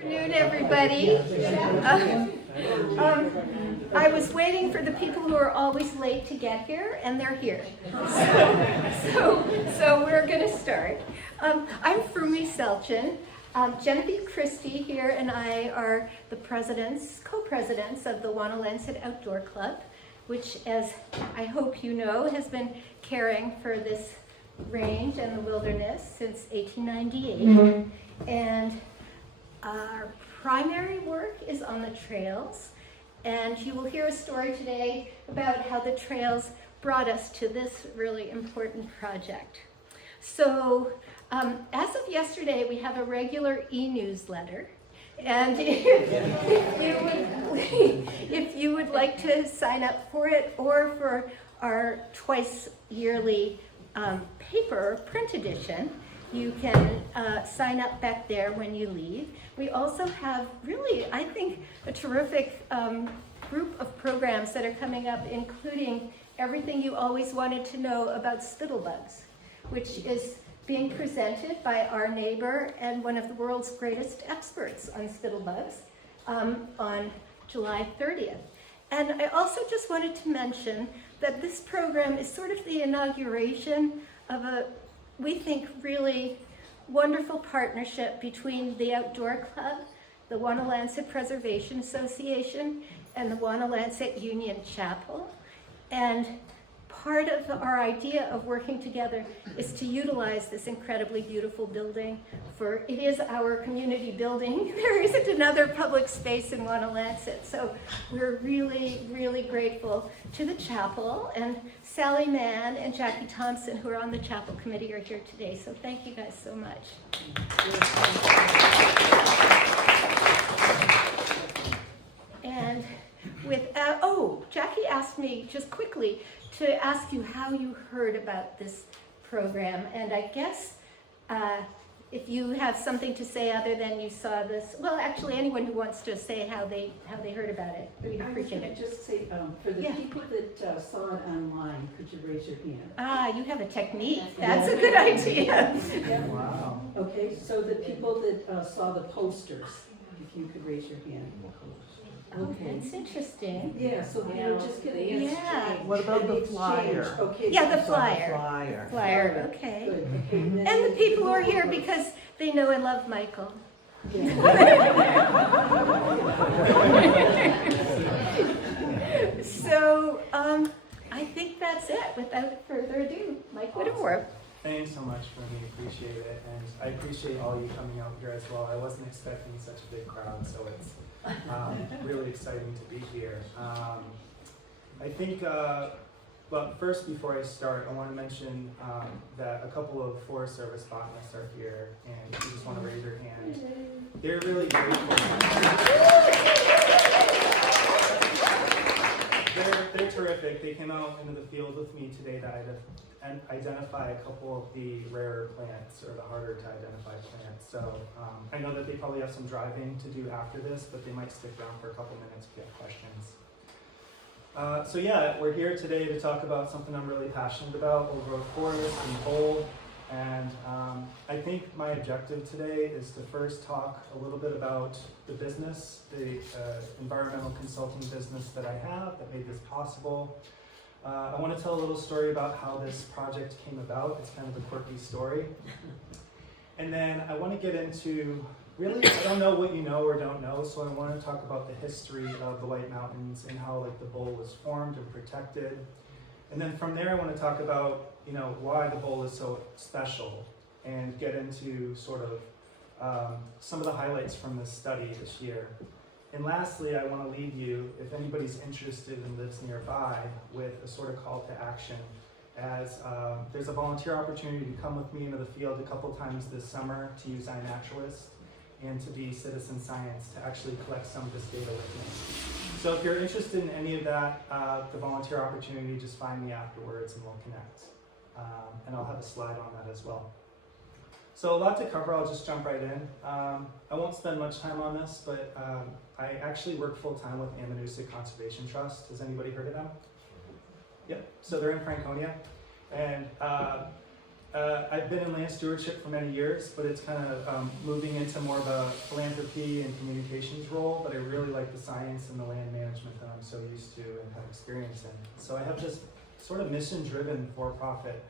Afternoon, everybody. I was waiting for the people who are always late to get here, and they're here. So we're going to start. I'm Frumi Selchin. Genevieve Christie here and I are the co-presidents of the Wonalancet Out Door Club, which, as I hope you know, has been caring for this range and the wilderness since 1898. And our primary work is on the trails, and you will hear a story today about how the trails brought us to this really important project. So, as of yesterday, we have a regular e-newsletter, and if you would like to sign up for it, or for our twice yearly paper print edition, you can sign up back there when you leave. We also have really, I think, a terrific group of programs that are coming up, including everything you always wanted to know about spittlebugs, which is being presented by our neighbor and one of the world's greatest experts on spittlebugs on July 30th. And I also just wanted to mention that this program is sort of the inauguration of a, we think, really wonderful partnership between the Outdoor Club, the Wonalancet Preservation Association, and the Wonalancet Union Chapel. And part of our idea of working together is to utilize this incredibly beautiful building for, it is our community building. There isn't another public space in Wonalancet, so we're really, really grateful to the chapel, and Sally Mann and Jackie Thompson, who are on the chapel committee, are here today, so thank you guys so much. And Jackie asked me just quickly to ask you how you heard about this program, and I guess if you have something to say other than you saw this, well, actually, anyone who wants to say how they heard about it, we'd appreciate it. Just say, for the people that saw it online, could you raise your hand? Ah, you have a technique. That's a good idea. Yeah. Wow. Okay, so the people that saw the posters, if you could raise your hand. Okay, that's interesting. Yeah, so we were just getting Yeah. What about the flyer? Okay. Yeah, the I saw flyer. Flyer, okay. Good. Okay. And the people who are here because they know I love Michael. So, I think that's it. Without further ado, Mike Whittemore. Thanks so much for me, appreciate it, and I appreciate all you coming out here as well. I wasn't expecting such a big crowd, so it's really exciting to be here. I think, well, first before I start, I want to mention that a couple of Forest Service botanists are here, and if you just want to raise your hand. They're really grateful. They're terrific. They came out into the field with me today to identify a couple of the rarer plants, or the harder to identify plants. So I know that they probably have some driving to do after this, but they might stick around for a couple minutes if you have questions. So yeah, we're here today to talk about something I'm really passionate about, old-growth forest and bold. And I think my objective today is to first talk a little bit about the business, the environmental consulting business that I have that made this possible. I want to tell a little story about how this project came about. It's kind of a quirky story. And then I want to get into, really, I don't know what you know or don't know, so I want to talk about the history of the White Mountains and how the bowl was formed and protected. And then from there I want to talk about, why the bowl is so special, and get into sort of some of the highlights from this study this year. And lastly, I want to leave you, if anybody's interested and lives nearby, with a sort of call to action, as there's a volunteer opportunity to come with me into the field a couple times this summer to use iNaturalist and to be citizen science, to actually collect some of this data with me. So if you're interested in any of that, the volunteer opportunity, just find me afterwards and we'll connect. And I'll have a slide on that as well. So a lot to cover, I'll just jump right in. I won't spend much time on this, but I actually work full-time with Amanuensis Conservation Trust. Has anybody heard of them? Yep, so they're in Franconia. And I've been in land stewardship for many years, but it's kind of moving into more of a philanthropy and communications role, but I really like the science and the land management that I'm so used to and have experience in. So I have this sort of mission-driven for-profit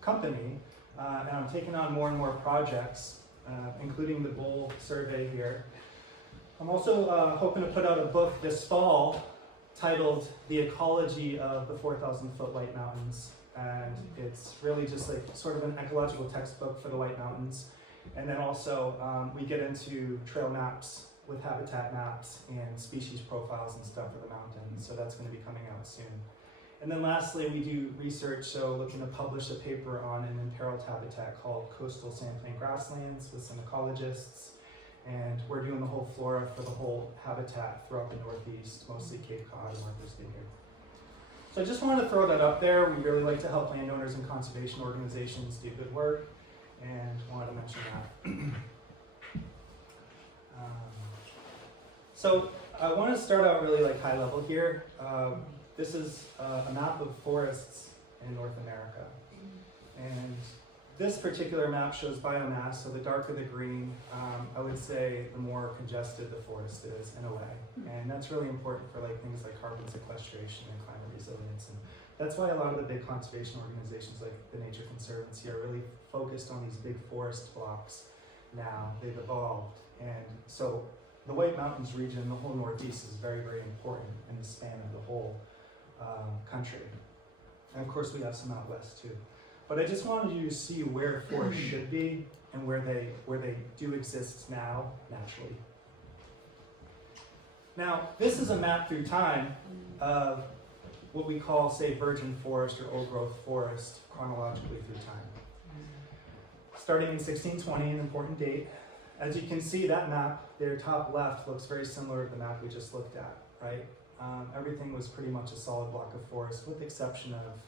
company, and I'm taking on more and more projects, including the Bull survey here. I'm also hoping to put out a book this fall titled The Ecology of the 4,000-Foot White Mountains. And it's really just like sort of an ecological textbook for the White Mountains. And then also we get into trail maps with habitat maps and species profiles and stuff for the mountains. So that's going to be coming out soon. And then lastly, we do research, so looking to publish a paper on an imperiled habitat called coastal sandplain grasslands with some ecologists. And we're doing the whole flora for the whole habitat throughout the Northeast, mostly Cape Cod and Martha's Vineyard. So I just wanted to throw that up there. We really like to help landowners and conservation organizations do good work, and wanted to mention that. So I want to start out really like high level here. This is a map of forests in North America. And this particular map shows biomass, so the darker the green, I would say the more congested the forest is in a way. And that's really important for like things like carbon sequestration and climate resilience. And that's why a lot of the big conservation organizations like the Nature Conservancy are really focused on these big forest blocks now. They've evolved. And so the White Mountains region, the whole Northeast, is very, very important in the span of the whole country. And of course we have some out west too. But I just wanted you to see where forests should be and where they do exist now, naturally. Now, this is a map through time of what we call, say, virgin forest or old growth forest chronologically through time. Starting in 1620, an important date. As you can see, that map, their top left, looks very similar to the map we just looked at, right? Everything was pretty much a solid block of forest, with the exception of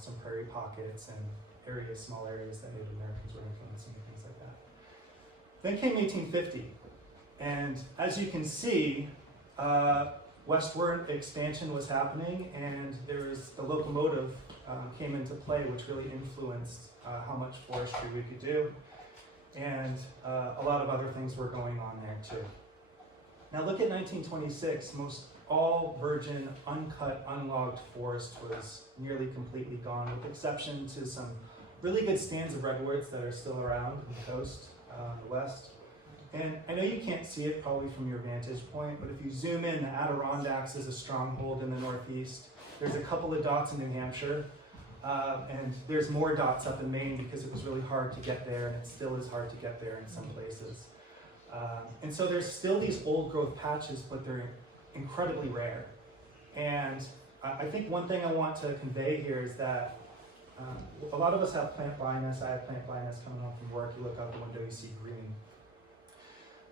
some prairie pockets and areas, small areas that Native Americans were influencing and things like that. Then came 1850, and as you can see, westward expansion was happening, and there was the locomotive came into play, which really influenced how much forestry we could do, and a lot of other things were going on there too. Now look at 1926. Most all virgin, uncut, unlogged forest was nearly completely gone, with exception to some really good stands of redwoods that are still around on the coast, the west. And I know you can't see it probably from your vantage point, but if you zoom in, the Adirondacks is a stronghold in the Northeast. There's a couple of dots in New Hampshire, and there's more dots up in Maine because it was really hard to get there, and it still is hard to get there in some places. And so there's still these old growth patches, but they're incredibly rare. And I think one thing I want to convey here is that a lot of us have plant blindness. I have plant blindness coming home from work. You look out the window, you see green.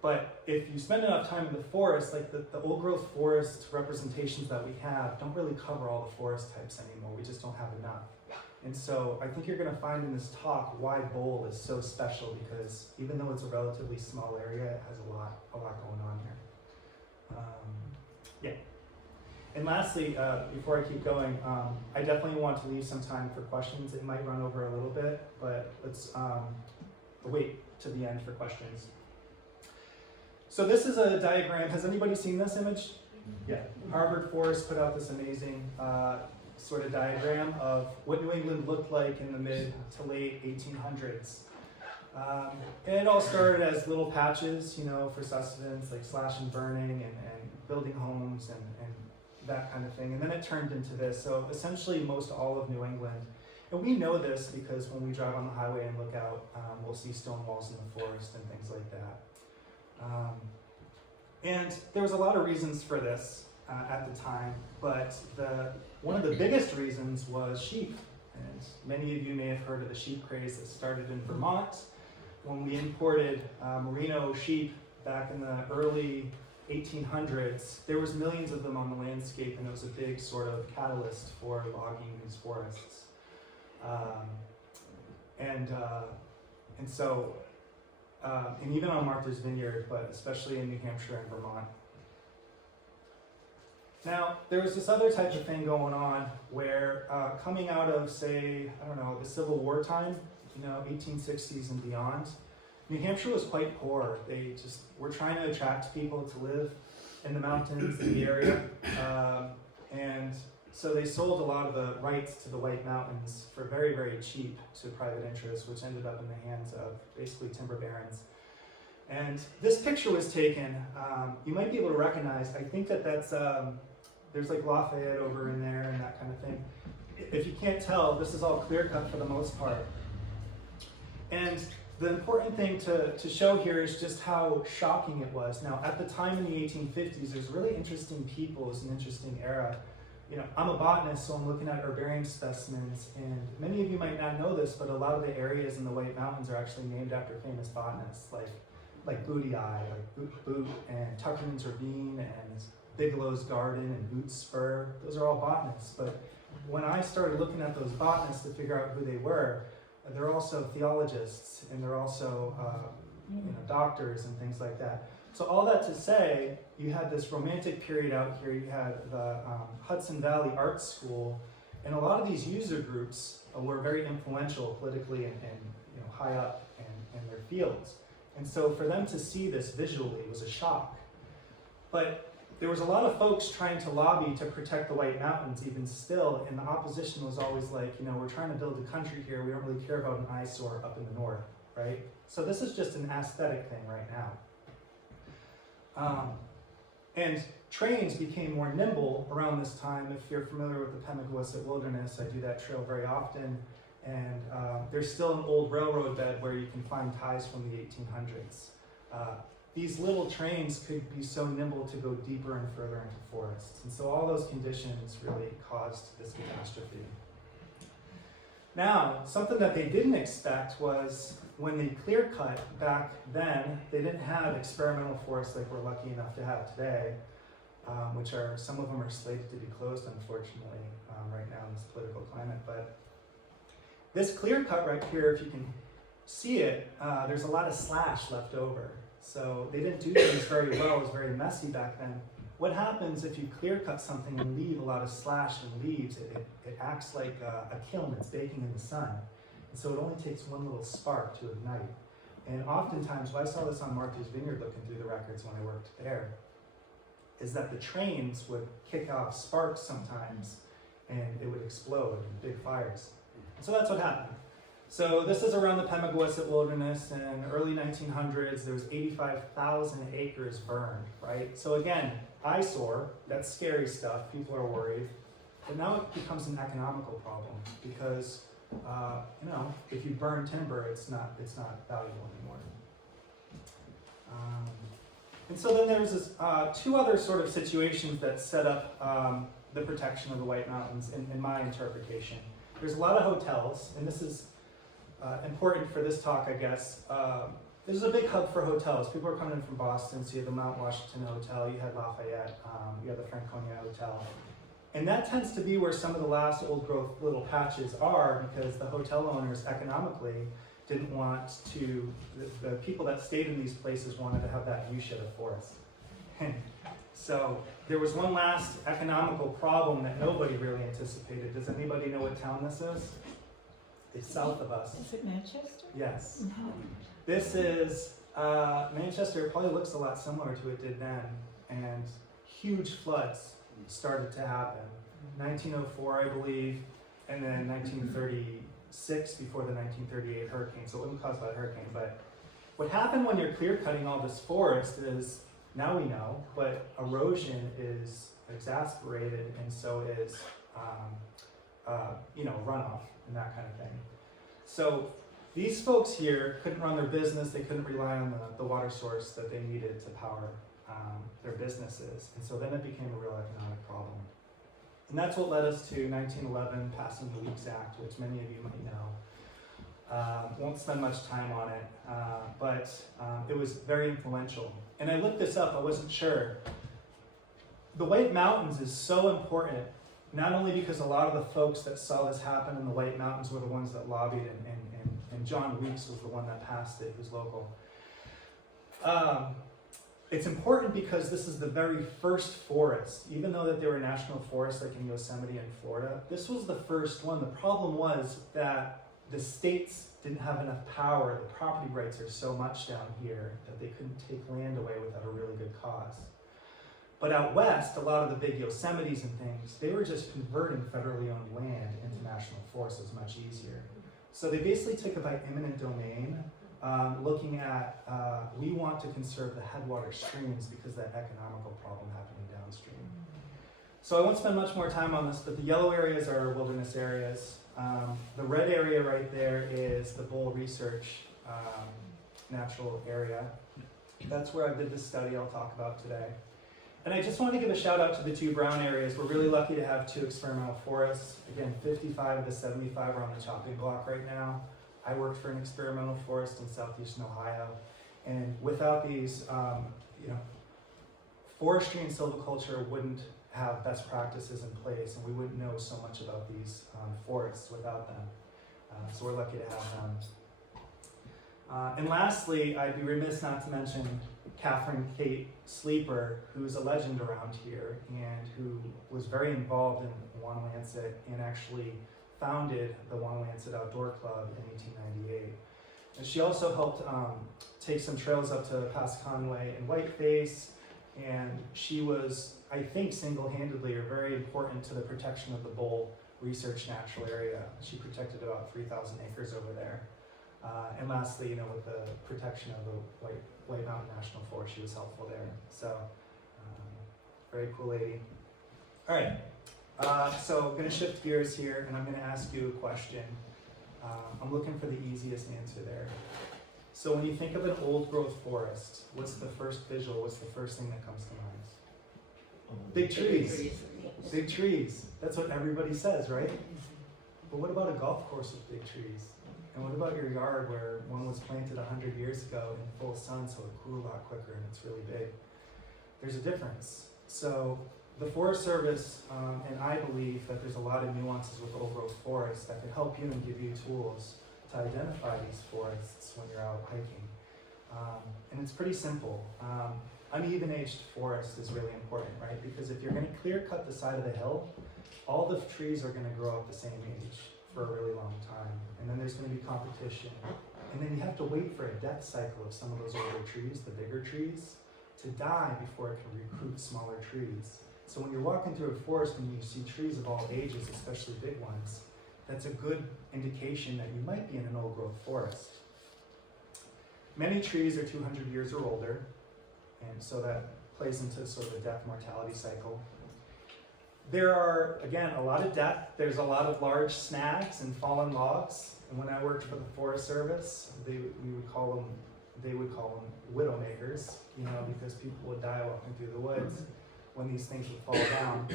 But if you spend enough time in the forest, like the old growth forest representations that we have don't really cover all the forest types anymore. We just don't have enough. And so I think you're going to find in this talk why Bowl is so special, because even though it's a relatively small area, it has a lot going on here. Yeah. And lastly, before I keep going, I definitely want to leave some time for questions. It might run over a little bit, but let's wait to the end for questions. So this is a diagram. Has anybody seen this image? Yeah. Harvard Forest put out this amazing sort of diagram of what New England looked like in the mid to late 1800s. And it all started as little patches, for sustenance, like slash and burning and building homes and that kind of thing. And then it turned into this. So essentially most all of New England. And we know this because when we drive on the highway and look out, we'll see stone walls in the forest and things like that. And there was a lot of reasons for this at the time, but one of the biggest reasons was sheep. And many of you may have heard of the sheep craze that started in Vermont when we imported merino sheep back in the early 1800s. There was millions of them on the landscape, and it was a big sort of catalyst for logging these forests. And even on Martha's Vineyard, but especially in New Hampshire and Vermont. Now, there was this other type of thing going on where coming out of, say, the Civil War time, 1860s and beyond, New Hampshire was quite poor. They just were trying to attract people to live in the mountains in the area. And so they sold a lot of the rights to the White Mountains for very, very cheap to private interests, which ended up in the hands of basically timber barons. And this picture was taken, you might be able to recognize, I think that's, there's like Lafayette over in there and that kind of thing. If you can't tell, this is all clear cut for the most part. And the important thing to show here is just how shocking it was. Now, at the time in the 1850s, there's really interesting people. It was an interesting era. I'm a botanist, so I'm looking at herbarium specimens, and many of you might not know this, but a lot of the areas in the White Mountains are actually named after famous botanists, like Booty Eye, like Boot, and Tuckerman's Ravine, and Bigelow's Garden, and Boot's Spur. Those are all botanists, but when I started looking at those botanists to figure out who they were, they're also theologists, and they're also doctors and things like that. So all that to say, you had this romantic period out here. You had the Hudson Valley Art School, and a lot of these user groups were very influential politically and high up in their fields. And so for them to see this visually was a shock. But there was a lot of folks trying to lobby to protect the White Mountains even still, and the opposition was always like, we're trying to build a country here, we don't really care about an eyesore up in the north, right? So this is just an aesthetic thing right now. And trains became more nimble around this time. If you're familiar with the Pemigewasset Wilderness, I do that trail very often, and there's still an old railroad bed where you can find ties from the 1800s. These little trains could be so nimble to go deeper and further into forests. And so all those conditions really caused this catastrophe. Now, something that they didn't expect was when they clear cut back then, they didn't have experimental forests like we're lucky enough to have today, which some of them are slated to be closed, unfortunately, right now in this political climate. But this clear cut right here, if you can see it, there's a lot of slash left over. So they didn't do things very well. It was very messy back then. What happens if you clear cut something and leave a lot of slash and leaves? It acts like a kiln that's baking in the sun. And so it only takes one little spark to ignite. And oftentimes, I saw this on Martha's Vineyard looking through the records when I worked there, is that the trains would kick off sparks sometimes and it would explode in big fires. So that's what happened. So this is around the Pemigewasset Wilderness. In the early 1900s, there was 85,000 acres burned, right? So again, eyesore, that's scary stuff, people are worried. But now it becomes an economical problem because, if you burn timber, it's not valuable anymore. And so then there's this, two other sort of situations that set up the protection of the White Mountains in my interpretation. There's a lot of hotels, and this is important for this talk, I guess. This is a big hub for hotels. People are coming in from Boston, so you have the Mount Washington Hotel, you had Lafayette, you have the Franconia Hotel. And that tends to be where some of the last old growth little patches are because the hotel owners economically didn't want to, the people that stayed in these places wanted to have that view shed of forest. So there was one last economical problem that nobody really anticipated. Does anybody know what town this is? It's south of us. Is it Manchester? Yes. No. This is Manchester. It probably looks a lot similar to it did then, and huge floods started to happen. 1904, I believe, and then 1936 before the 1938 hurricane. So it wasn't caused by a hurricane, but what happened when you're clear cutting all this forest is, now we know, but erosion is exasperated, and so is runoff and that kind of thing. So these folks here couldn't run their business, they couldn't rely on the water source that they needed to power their businesses. And so then it became a real economic problem. And that's what led us to 1911 passing the Weeks Act, which many of you might know. Won't spend much time on it, but it was very influential. And I looked this up, I wasn't sure. The White Mountains is so important, not only because a lot of the folks that saw this happen in the White Mountains were the ones that lobbied, and John Weeks was the one that passed it, who's local. It's important because this is the very first forest. Even though that there were national forests like in Yosemite and Florida, this was the first one. The problem was that the states didn't have enough power. The property rights are so much down here that they couldn't take land away without a really good cause. But out west, a lot of the big Yosemites and things, they were just converting federally owned land into national forests. It was much easier. So they basically took it by eminent domain, looking at, we want to conserve the headwater streams because of that economical problem happening downstream. So I won't spend much more time on this, but the yellow areas are wilderness areas. The red area right there is the Bull Research Natural Area. That's where I did this study I'll talk about today. And I just want to give a shout out to the two brown areas. We're really lucky to have 2 experimental forests. Again, 55 of the 75 are on the chopping block right now. I worked for an experimental forest in southeastern Ohio. And without these, forestry and silviculture wouldn't have best practices in place, and we wouldn't know so much about these forests without them. So we're lucky to have them. And lastly, I'd be remiss not to mention Catherine Kate Sleeper, who's a legend around here and who was very involved in Wonalancet and actually founded the Wonalancet Out Door Club in 1898. And she also helped take some trails up to Pass Conway and Whiteface, and she was, I think, single-handedly or very important to the protection of the Bull Research Natural Area. She protected about 3,000 acres over there. And lastly, with the protection of the White Mountain National Forest, she was helpful there. So, very cool lady. All right, so I'm going to shift gears here, and I'm going to ask you a question. I'm looking for the easiest answer there. So when you think of an old-growth forest, what's the first visual? What's the first thing that comes to mind? Big trees. Big trees. That's what everybody says, right? But what about a golf course with big trees? And what about your yard where one was planted 100 years ago in full sun so it grew a lot quicker and it's really big? There's a difference. So the Forest Service and I believe that there's a lot of nuances with old-growth forests that can help you and give you tools to identify these forests when you're out hiking. And it's pretty simple. Uneven-aged forest is really important, right? Because if you're going to clear cut the side of the hill, all the trees are going to grow up the same age for a really long time. And then there's going to be competition. And then you have to wait for a death cycle of some of those older trees, the bigger trees, to die before it can recruit smaller trees. So when you're walking through a forest and you see trees of all ages, especially big ones, that's a good indication that you might be in an old-growth forest. Many trees are 200 years or older, and so that plays into sort of a death mortality cycle. There are, again, a lot of death. There's a lot of large snags and fallen logs. And when I worked for the Forest Service, they would call them widowmakers, because people would die walking through the woods when these things would fall down.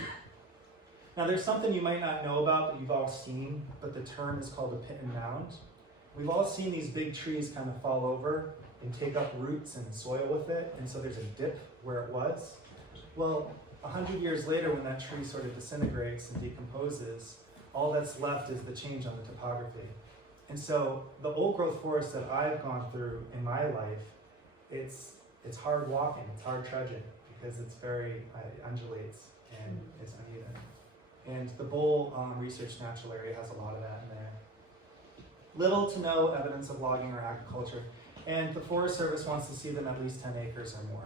Now there's something you might not know about that you've all seen, but the term is called a pit and mound. We've all seen these big trees kind of fall over and take up roots and soil with it, and so there's a dip where it was. Well, 100 years later, when that tree sort of disintegrates and decomposes, all that's left is the change on the topography. And so the old growth forest that I've gone through in my life, it's hard walking, it's hard trudging, because it's it undulates and it's uneven. And the Bull Research Natural Area has a lot of that in there. Little to no evidence of logging or agriculture, and the Forest Service wants to see them at least 10 acres or more.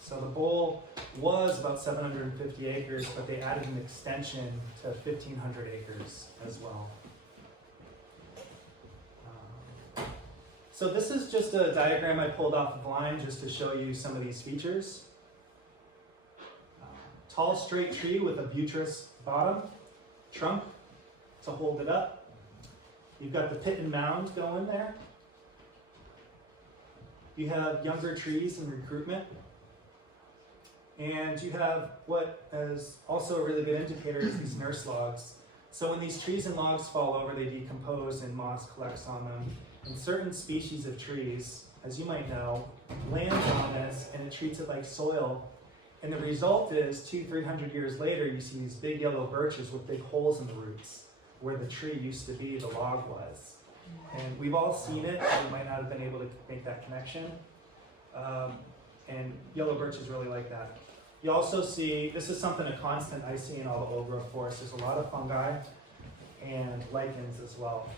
So the Bull was about 750 acres, but they added an extension to 1,500 acres as well. So this is just a diagram I pulled off the line just to show you some of these features. Tall, straight tree with a buttress bottom, trunk to hold it up. You've got the pit and mound going there. You have younger trees in recruitment. And you have what is also a really good indicator is these nurse logs. So when these trees and logs fall over, they decompose and moss collects on them. And certain species of trees, as you might know, lands on this and it treats it like soil. And the result is 200-300 years later, you see these big yellow birches with big holes in the roots where the tree used to be, the log was. And we've all seen it, we might not have been able to make that connection. And yellow birch is really like that. You also see, this is something a constant I see in all the old growth forests, there's a lot of fungi and lichens as well.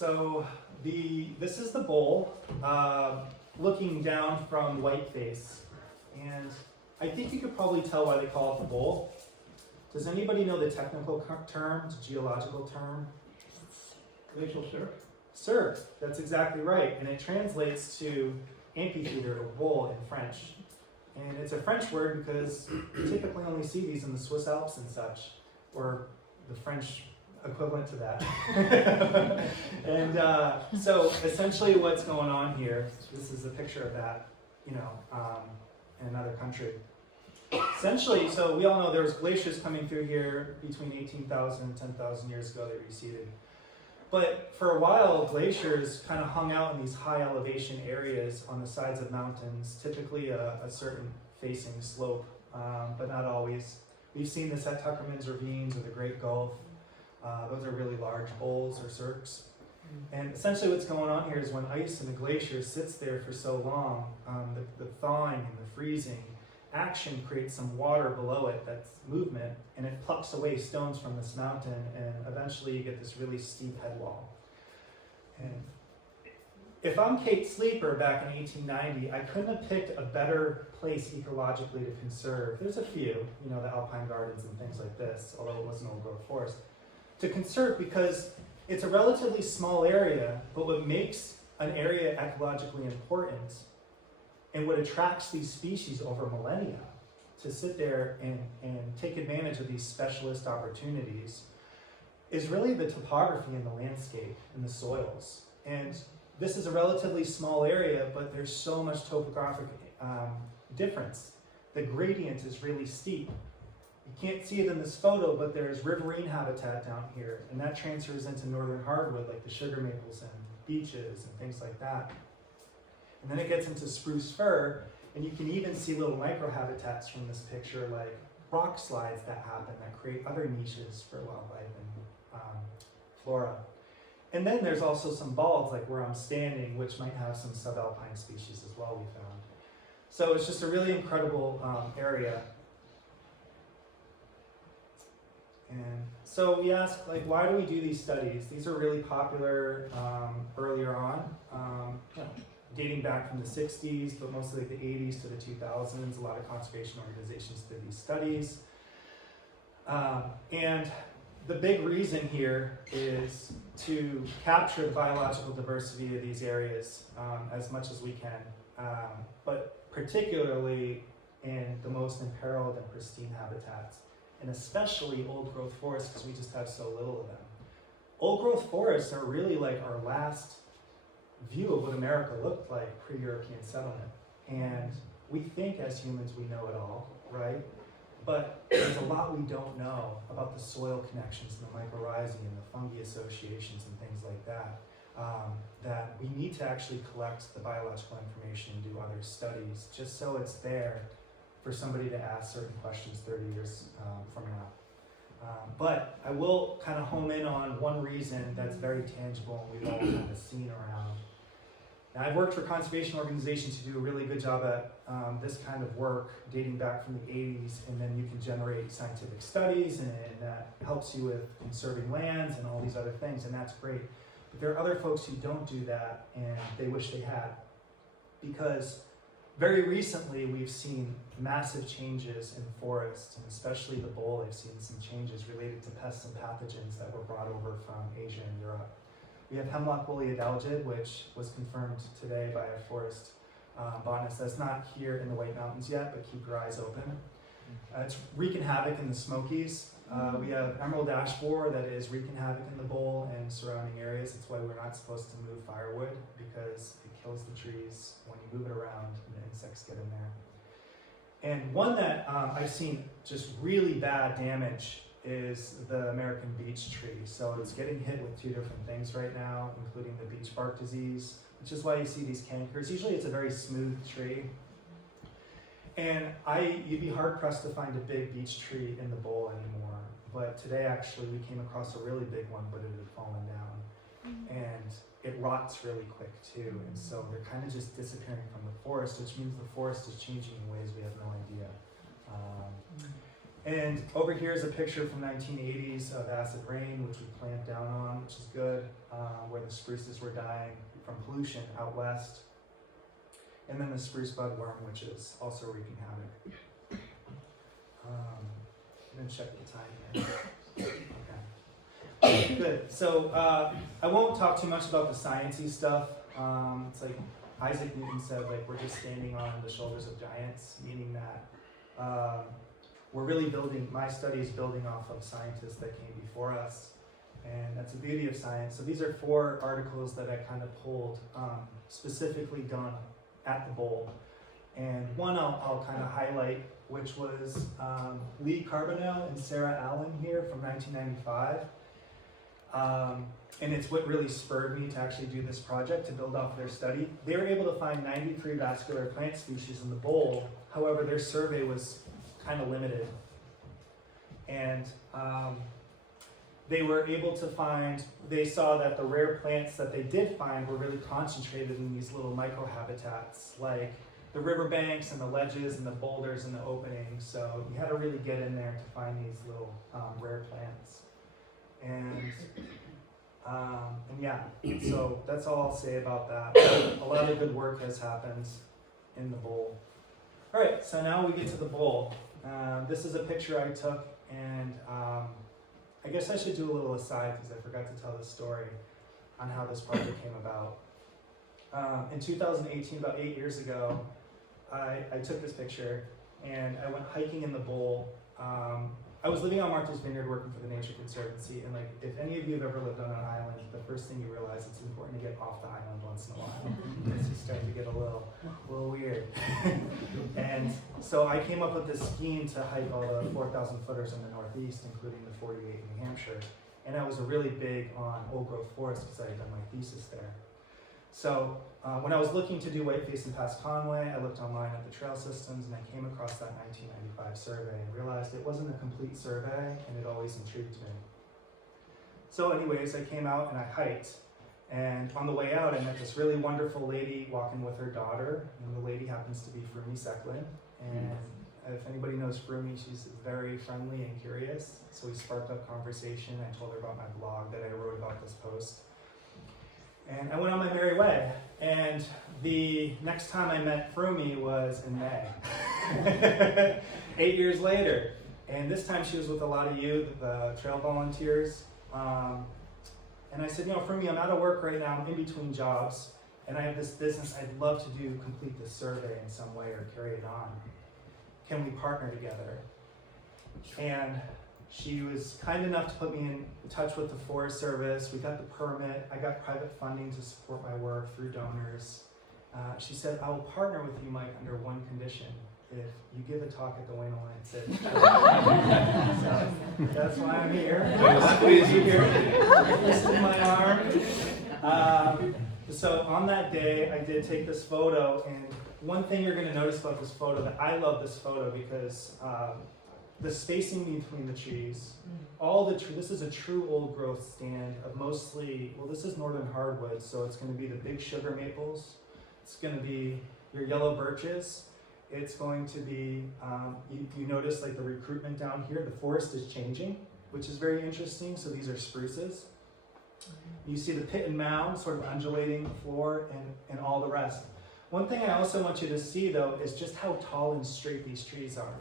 So this is the bowl, looking down from Whiteface. And I think you could probably tell why they call it the bowl. Does anybody know the technical term, the geological term? Glacial surf? Surf, that's exactly right. And it translates to amphitheater or bowl in French. And it's a French word because you typically only see these in the Swiss Alps and such, or the French equivalent to that. And so essentially what's going on here, this is a picture of that, in another country. Essentially, so we all know there was glaciers coming through here between 18,000 and 10,000 years ago. They receded. But for a while, glaciers kind of hung out in these high elevation areas on the sides of mountains, typically a certain facing slope, but not always. We've seen this at Tuckerman's Ravines or the Great Gulf. Those are really large bowls or cirques. And essentially what's going on here is when ice in the glacier sits there for so long, the thawing and the freezing action creates some water below it, that's movement, and it plucks away stones from this mountain, and eventually you get this really steep head wall. And if I'm Kate Sleeper back in 1890, I couldn't have picked a better place ecologically to conserve. There's a few, the alpine gardens and things like this, although it wasn't old growth forest, to conserve because it's a relatively small area, but what makes an area ecologically important and what attracts these species over millennia to sit there and take advantage of these specialist opportunities is really the topography and the landscape and the soils. And this is a relatively small area, but there's so much topographic difference. The gradient is really steep. You can't see it in this photo, but there's riverine habitat down here, and that transfers into northern hardwood, like the sugar maples and beeches and things like that. And then it gets into spruce fir, and you can even see little microhabitats from this picture, like rock slides that happen that create other niches for wildlife and flora. And then there's also some balds, like where I'm standing, which might have some subalpine species as well, we found. So it's just a really incredible area. And so we asked, why do we do these studies? These are really popular earlier on, dating back from the 60s, but mostly the 80s to the 2000s. A lot of conservation organizations did these studies. And the big reason here is to capture the biological diversity of these areas as much as we can, but particularly in the most imperiled and pristine habitats, and especially old growth forests, because we just have so little of them. Old growth forests are really like our last view of what America looked like pre-European settlement. And we think as humans we know it all, right? But there's a lot we don't know about the soil connections and the mycorrhizae and the fungi associations and things like that, that we need to actually collect the biological information and do other studies just so it's there for somebody to ask certain questions 30 years from now. But I will kind of home in on one reason that's very tangible and we've all kind of seen around. Now, I've worked for conservation organizations who do a really good job at this kind of work dating back from the 80s, and then you can generate scientific studies, and that helps you with conserving lands and all these other things, and that's great. But there are other folks who don't do that, and they wish they had. Because very recently, we've seen massive changes in forests, and especially the bowl, I've seen some changes related to pests and pathogens that were brought over from Asia and Europe. We have hemlock woolly adelgid, which was confirmed today by a forest botanist that's not here in the White Mountains yet, but keep your eyes open. It's wreaking havoc in the Smokies. We have emerald ash borer that is wreaking havoc in the bowl and surrounding areas. That's why we're not supposed to move firewood, because it kills the trees when you move it around and the insects get in there. And one that I've seen just really bad damage is the American beech tree. So it's getting hit with two different things right now, including the beech bark disease, which is why you see these cankers. Usually it's a very smooth tree. And you'd be hard pressed to find a big beech tree in the bowl anymore. But today actually we came across a really big one, but it had fallen down. And it rots really quick too. And so they're kind of just disappearing from the forest, which means the forest is changing in ways we have no idea. And over here is a picture from 1980s of acid rain, which we clamped down on, which is good, where the spruces were dying from pollution out west. And then the spruce budworm, which is also wreaking havoc. I'm gonna check the time here. Okay. Good. So I won't talk too much about the sciencey stuff. It's like Isaac Newton said, like we're just standing on the shoulders of giants, meaning that we're really building, my study is building off of scientists that came before us. And that's the beauty of science. So these are 4 articles that I kind of pulled, specifically done at the bowl. And one I'll kind of highlight, which was Lee Carbonell and Sarah Allen here from 1995. And it's what really spurred me to actually do this project, to build off their study. They were able to find 93 vascular plant species in the bowl. However, their survey was kind of limited. And they were able to find, they saw that the rare plants that they did find were really concentrated in these little microhabitats, like the riverbanks and the ledges and the boulders and the openings. So you had to really get in there to find these little rare plants. And yeah, so that's all I'll say about that. A lot of good work has happened in the bowl. All right, so now we get to the bowl. This is a picture I took, and I guess I should do a little aside because I forgot to tell the story on how this project came about. In 2018, about 8 years ago, I took this picture and I went hiking in the bowl. I was living on Martha's Vineyard working for the Nature Conservancy, and like if any of you have ever lived on an island, the first thing you realize it's important to get off the island once in a while because you start to get a little weird. And so I came up with this scheme to hike all the 4,000 footers in the Northeast, including the 48 in New Hampshire. And I was really big on old growth forest because I had done my thesis there. So when I was looking to do Whiteface and Pass Conway, I looked online at the trail systems and I came across that 1995 survey and realized it wasn't a complete survey and it always intrigued me. So anyways, I came out and I hiked, and on the way out I met this really wonderful lady walking with her daughter, and the lady happens to be Frumi Secklin. And if anybody knows Frumi, she's very friendly and curious. So we sparked up conversation. I told her about my blog that I wrote about this post. And I went on my merry way. And the next time I met Frumi was in May, 8 years later. And this time she was with a lot of you, the trail volunteers. And I said, you know, Frumi, I'm out of work right now. I'm in between jobs. And I have this business I'd love to complete this survey in some way or carry it on. Can we partner together? And she was kind enough to put me in touch with the Forest Service. We got the permit. I got private funding to support my work through donors. She said, I will partner with you, Mike, under one condition. If you give a talk at the Wonalancet Chapel. So that's why I'm here. Please, you here. Twisted my arm. So on that day, I did take this photo, and one thing you're going to notice about this photo, that I love this photo because the spacing between the trees, this is a true old growth stand of mostly, well, this is northern hardwood, so it's going to be the big sugar maples. It's going to be your yellow birches. It's going to be, you notice like the recruitment down here, the forest is changing, which is very interesting. So these are spruces. You see the pit and mound sort of undulating floor and all the rest. One thing I also want you to see though is just how tall and straight these trees are.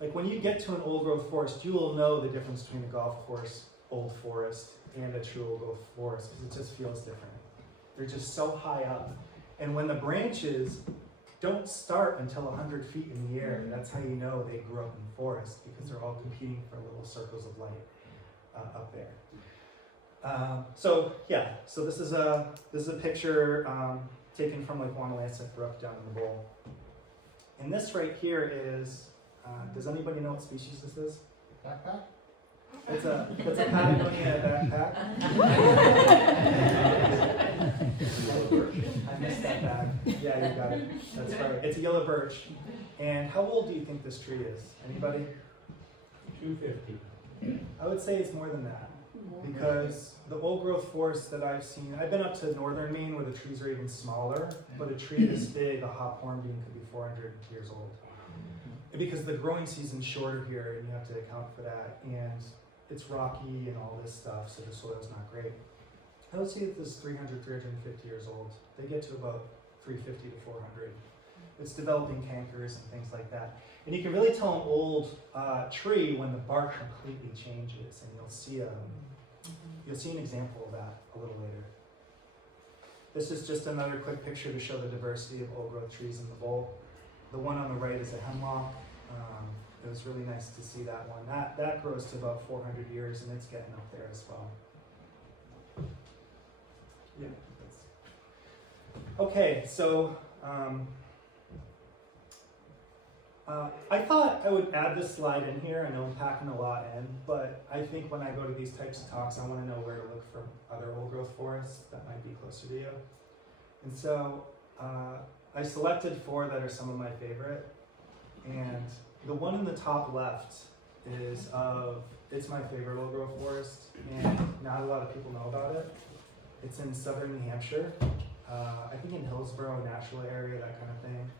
Like when you get to an old growth forest, you will know the difference between a golf course old forest and a true old growth forest because it just feels different. They're just so high up. And when the branches don't start until 100 feet in the air, that's how you know they grew up in the forest because they're all competing for little circles of light up there. So this is a picture taken from like Wonalancet Brook down in the bowl. And this right here is, does anybody know what species this is? Backpack? It's a Patagonia backpack. I missed that bag. Yeah, you got it. That's right. It's a yellow birch. And how old do you think this tree is? Anybody? 250. I would say it's more than that. Because the old growth forests that I've seen, I've been up to northern Maine where the trees are even smaller, but a tree this big, a hop hornbeam, could be 400 years old. because the growing season's shorter here, and you have to account for that, and it's rocky and all this stuff, so the soil's not great. I would say that this is 300, 350 years old. They get to about 350 to 400. It's developing cankers and things like that. And you can really tell an old tree when the bark completely changes, and you'll see an example of that a little later. This is just another quick picture to show the diversity of old growth trees in the bowl. The one on the right is a hemlock. It was really nice to see that one. That grows to about 400 years, and it's getting up there as well. Yeah. Okay, so I thought I would add this slide in here. I know I'm packing a lot in, but I think when I go to these types of talks, I want to know where to look for other old growth forests that might be closer to you. And so I selected 4 that are some of my favorite. And the one in the top left it's my favorite old growth forest, and not a lot of people know about it. It's in southern New Hampshire, I think in Hillsborough, Nashville area, that kind of thing.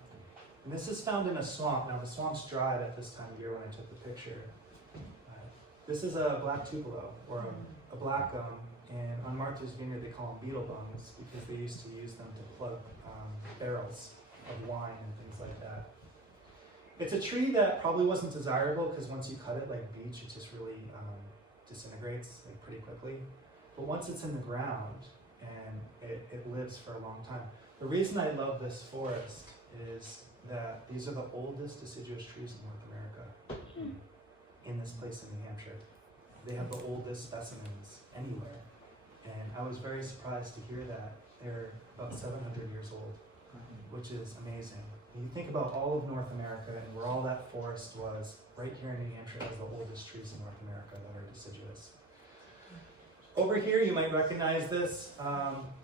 And this is found in a swamp. Now the swamp's dried at this time of year when I took the picture. This is a black tupelo, or a black gum, and on Martha's Vineyard they call them beetle bungs because they used to use them to plug barrels of wine and things like that. It's a tree that probably wasn't desirable because once you cut it like beech, it just really disintegrates like pretty quickly. But once it's in the ground, and it lives for a long time. The reason I love this forest is that these are the oldest deciduous trees in North America, in this place in New Hampshire. They have the oldest specimens anywhere. And I was very surprised to hear that they're about 700 years old, which is amazing. When you think about all of North America and where all that forest was, right here in New Hampshire has the oldest trees in North America that are deciduous. Over here, you might recognize this.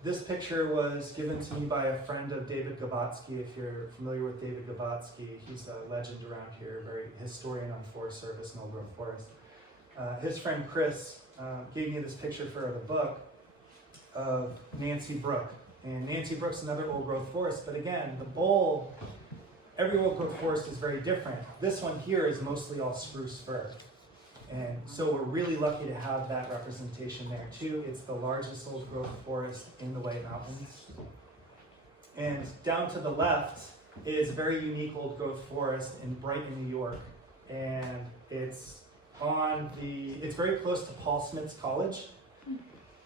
This picture was given to me by a friend of David Gabatsky. If you're familiar with David Gabatsky, he's a legend around here, very historian on Forest Service and old growth forest. His friend Chris gave me this picture for the book of Nancy Brook. And Nancy Brook's another old growth forest, but again, the bowl, every old growth forest is very different. This one here is mostly all spruce fir. And so we're really lucky to have that representation there too. It's the largest old growth forest in the White Mountains. And down to the left is a very unique old growth forest in Brighton, New York. And it's very close to Paul Smith's College.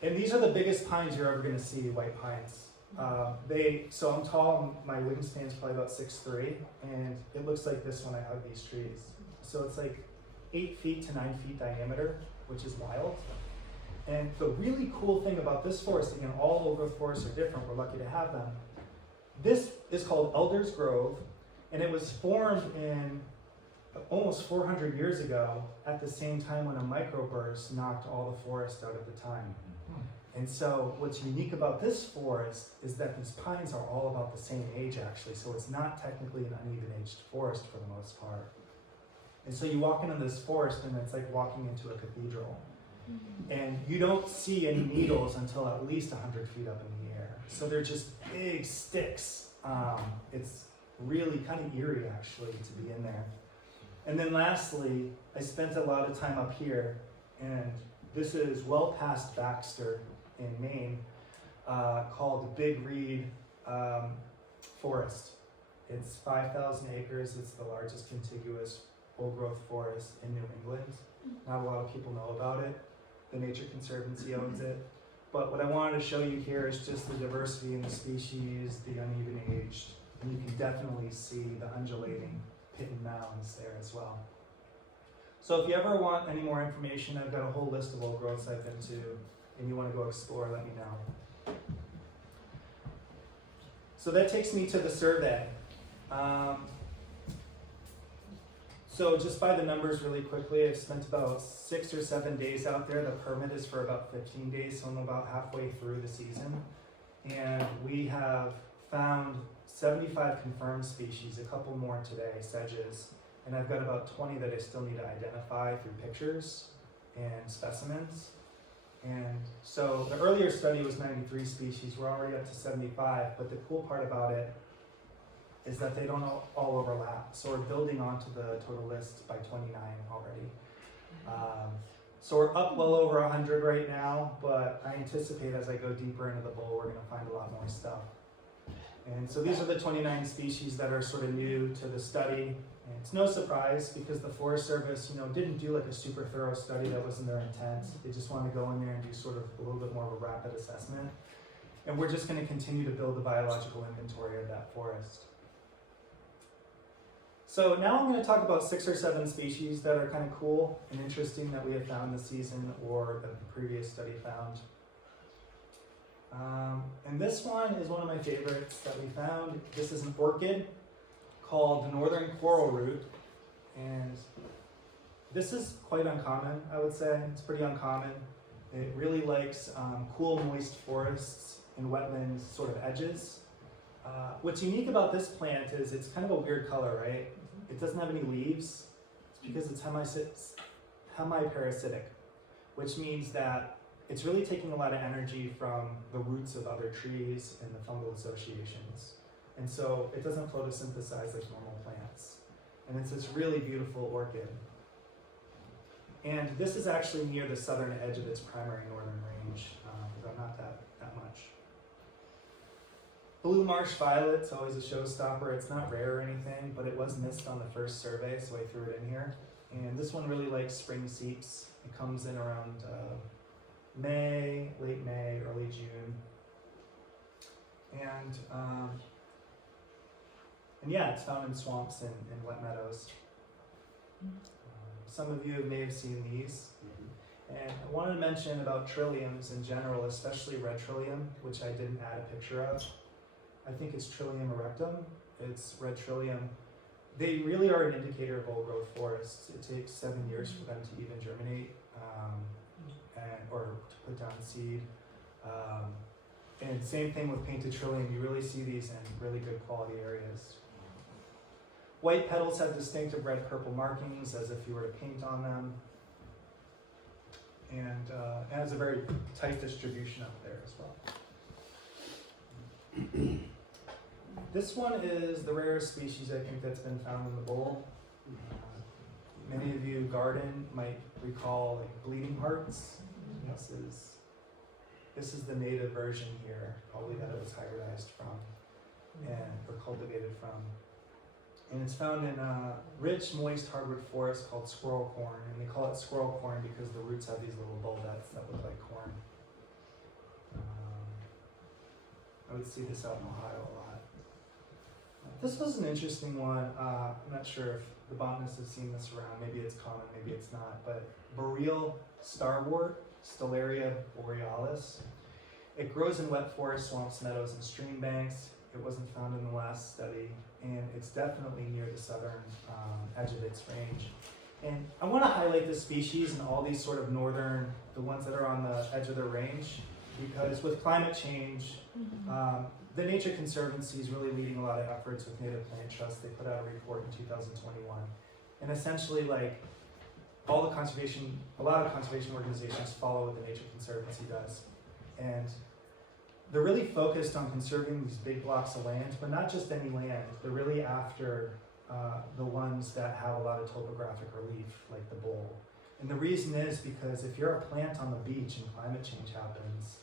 And these are the biggest pines you're ever gonna see, white pines. So I'm tall, my wingspan's probably about 6'3", and it looks like this when I hug these trees. So it's like 8 feet to 9 feet diameter, which is wild. And the really cool thing about this forest, again, all old growth forests are different, we're lucky to have them. This is called Elder's Grove, and it was formed in almost 400 years ago at the same time when a microburst knocked all the forest out at the time. And so what's unique about this forest is that these pines are all about the same age actually, so it's not technically an uneven aged forest for the most part. And so you walk into this forest and it's like walking into a cathedral. And you don't see any needles until at least 100 feet up in the air. So they're just big sticks. It's really kind of eerie actually to be in there. And then lastly, I spent a lot of time up here, and this is well past Baxter in Maine, called the Big Reed Forest. It's 5,000 acres. It's the largest contiguous old growth forest in New England. Not a lot of people know about it. The Nature Conservancy owns it. But what I wanted to show you here is just the diversity in the species, the uneven aged, and you can definitely see the undulating pit and mounds there as well. So if you ever want any more information, I've got a whole list of old growths I've been to, and you want to go explore, let me know. So that takes me to the survey. So just by the numbers really quickly, I've spent about 6 or 7 days out there. The permit is for about 15 days, so I'm about halfway through the season. And we have found 75 confirmed species, a couple more today, sedges. And I've got about 20 that I still need to identify through pictures and specimens. And so the earlier study was 93 species. We're already up to 75, but the cool part about it is that they don't all overlap. So we're building onto the total list by 29 already. So we're up well over 100 right now, but I anticipate as I go deeper into the bowl, we're gonna find a lot more stuff. And so these are the 29 species that are sort of new to the study. And it's no surprise because the Forest Service, didn't do like a super thorough study. That wasn't their intent. They just wanted to go in there and do sort of a little bit more of a rapid assessment. And we're just gonna continue to build the biological inventory of that forest. So now I'm going to talk about 6 or 7 species that are kind of cool and interesting that we have found this season or that the previous study found. And this one is one of my favorites that we found. This is an orchid called the northern coral root. And this is quite uncommon, I would say. It's pretty uncommon. It really likes cool, moist forests and wetlands sort of edges. What's unique about this plant is it's kind of a weird color, right? It doesn't have any leaves. It's because it's hemiparasitic, which means that it's really taking a lot of energy from the roots of other trees and the fungal associations. And so it doesn't photosynthesize like normal plants. And it's this really beautiful orchid. And this is actually near the southern edge of its primary northern range, but not that much. Blue marsh violet's always a showstopper. It's not rare or anything, but it was missed on the first survey, so I threw it in here. And this one really likes spring seeps. It comes in around May, late May, early June. And yeah, it's found in swamps and wet meadows. Some of you may have seen these. And I wanted to mention about trilliums in general, especially red trillium, which I didn't add a picture of. I think it's Trillium erectum. It's red trillium. They really are an indicator of old growth forests. It takes 7 years for them to even germinate or to put down seed. And same thing with painted trillium. You really see these in really good quality areas. White petals have distinctive red-purple markings as if you were to paint on them. And it has a very tight distribution up there as well. This one is the rarest species I think that's been found in the bowl. Many of you garden might recall like bleeding hearts. This is the native version here, probably that it was hybridized from or cultivated from. And it's found in a rich, moist hardwood forest called squirrel corn, and they call it squirrel corn because the roots have these little bulbets that look like corn. I would see this out in Ohio a lot. This was an interesting one. I'm not sure if the botanists have seen this around. Maybe it's common, maybe it's not. But boreal starwort, Stellaria borealis. It grows in wet forests, swamps, meadows, and stream banks. It wasn't found in the last study, and it's definitely near the southern edge of its range. And I want to highlight the species and all these sort of northern, the ones that are on the edge of the range, because with climate change, the Nature Conservancy is really leading a lot of efforts with Native Plant Trust. They put out a report in 2021. And essentially, like, a lot of conservation organizations follow what the Nature Conservancy does. And they're really focused on conserving these big blocks of land, but not just any land. They're really after the ones that have a lot of topographic relief, like the bowl. And the reason is because if you're a plant on the beach and climate change happens,